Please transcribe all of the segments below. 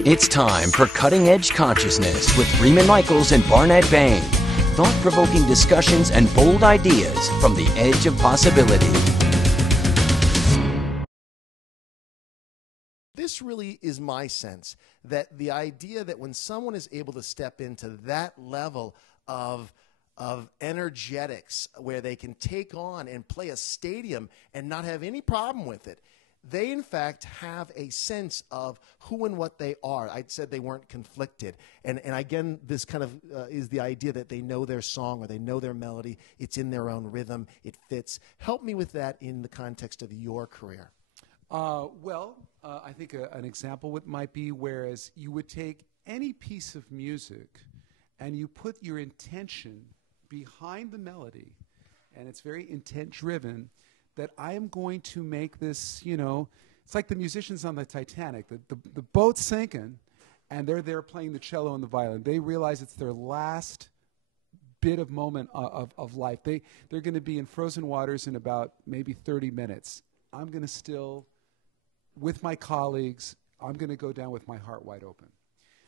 It's time for Cutting Edge Consciousness with Freeman Michaels and Barnet Bain. Thought-provoking discussions and bold ideas from the edge of possibility. This really is my sense, that the idea that when someone is able to step into that level of energetics where they can take on and play a stadium and not have any problem with it, they in fact have a sense of who and what they are. I said they weren't conflicted. And again, this kind of is the idea that they know their song or they know their melody. It's in their own rhythm. It fits. Help me with that in the context of your career. I think an example might be whereas you would take any piece of music and you put your intention behind the melody, and it's very intent-driven, that I am going to make this, it's like the musicians on the Titanic. The boat's sinking, and they're there playing the cello and the violin. They realize it's their last bit of moment of life. They're going to be in frozen waters in about maybe 30 minutes. I'm going to still, with my colleagues, I'm going to go down with my heart wide open.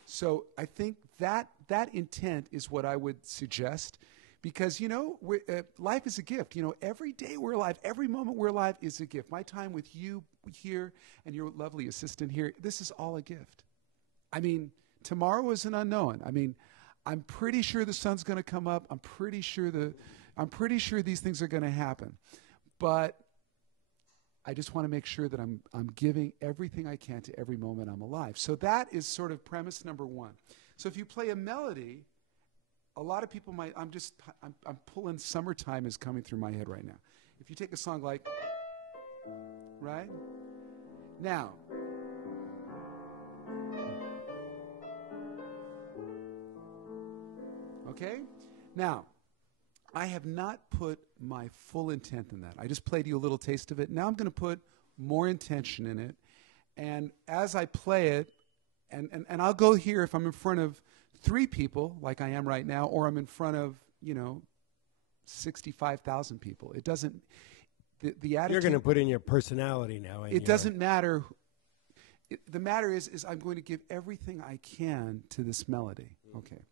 So I think that intent is what I would suggest. Because, life is a gift. Every day we're alive, every moment we're alive is a gift. My time with you here and your lovely assistant here, this is all a gift. I mean, tomorrow is an unknown. I mean, I'm pretty sure the sun's going to come up. I'm pretty sure these things are going to happen. But I just want to make sure that I'm giving everything I can to every moment I'm alive. So that is sort of premise number one. So if you play a melody, a lot of people might, I'm pulling Summertime is coming through my head right now. If you take a song like, right? Now, okay? Now, I have not put my full intent in that. I just played you a little taste of it. Now I'm going to put more intention in it. And as I play it, and I'll go here if I'm in front of 3 people, like I am right now, or I'm in front of, 65,000 people. It doesn't, the attitude... You're going to put in your personality now. It doesn't matter. The matter is I'm going to give everything I can to this melody. Okay.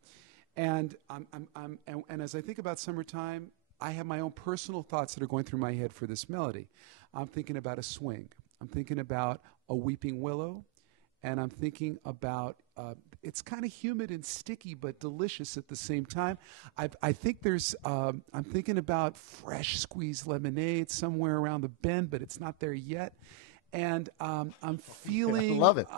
And and as I think about Summertime, I have my own personal thoughts that are going through my head for this melody. I'm thinking about a swing. I'm thinking about a weeping willow. And I'm thinking about, it's kind of humid and sticky, but delicious at the same time. I think I'm thinking about fresh squeezed lemonade somewhere around the bend, but it's not there yet. And I'm feeling, I love it.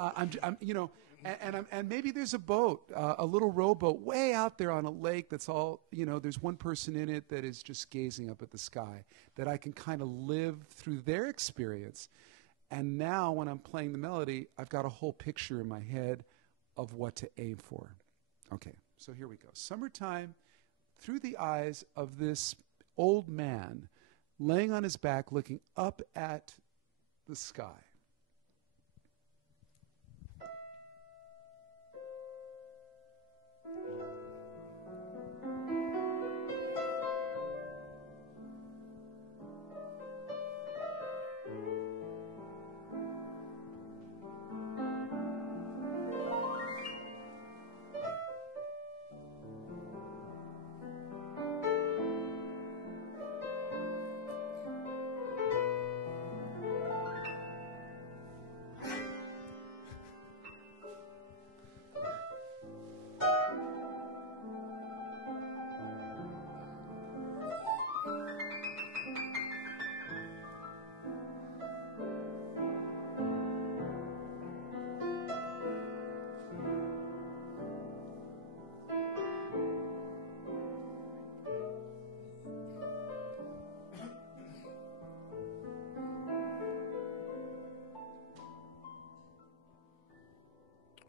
And maybe there's a boat, a little rowboat way out there on a lake that's all, there's one person in it that is just gazing up at the sky, that I can kind of live through their experience. And now when I'm playing the melody, I've got a whole picture in my head of what to aim for. Okay, so here we go. Summertime, through the eyes of this old man laying on his back looking up at the sky.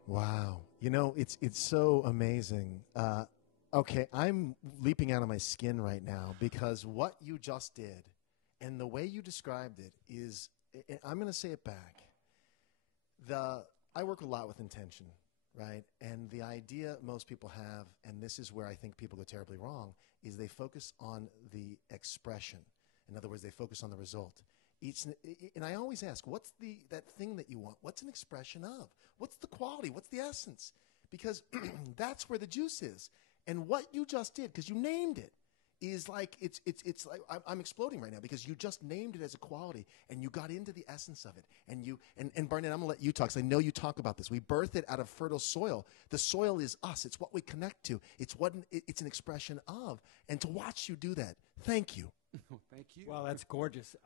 Wow. It's so amazing. Okay, I'm leaping out of my skin right now because what you just did and the way you described it is, I'm going to say it back. I work a lot with intention, right? And the idea most people have, and this is where I think people go terribly wrong, is they focus on the expression. In other words, they focus on the result. And I always ask, what's that thing that you want? What's an expression of? What's the quality? What's the essence? Because that's where the juice is. And what you just did, because you named it, is like it's like I'm exploding right now because you just named it as a quality and you got into the essence of it. And Barnet, I'm gonna let you talk because I know you talk about this. We birth it out of fertile soil. The soil is us. It's what we connect to. It's an expression of. And to watch you do that, thank you. Thank you. Well, that's gorgeous.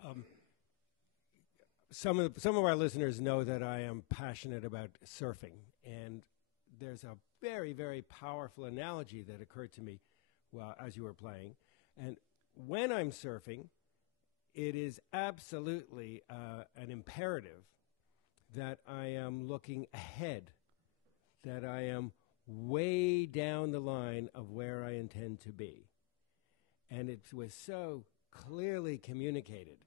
Some of our listeners know that I am passionate about surfing, and there's a very, very powerful analogy that occurred to me as you were playing. And when I'm surfing, it is absolutely an imperative that I am looking ahead, that I am way down the line of where I intend to be. And it was so clearly communicated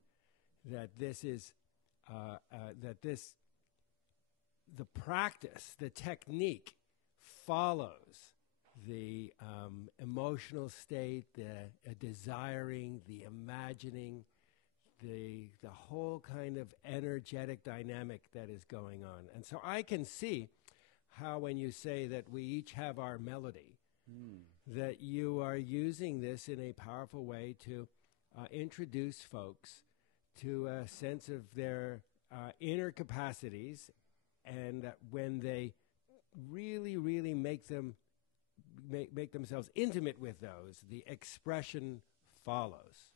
that the practice, the technique follows the emotional state, the desiring, the imagining, the whole kind of energetic dynamic that is going on. And so I can see how when you say that we each have our melody, that you are using this in a powerful way to introduce folks to a sense of their inner capacities, and when they really, really make themselves intimate with those, the expression follows.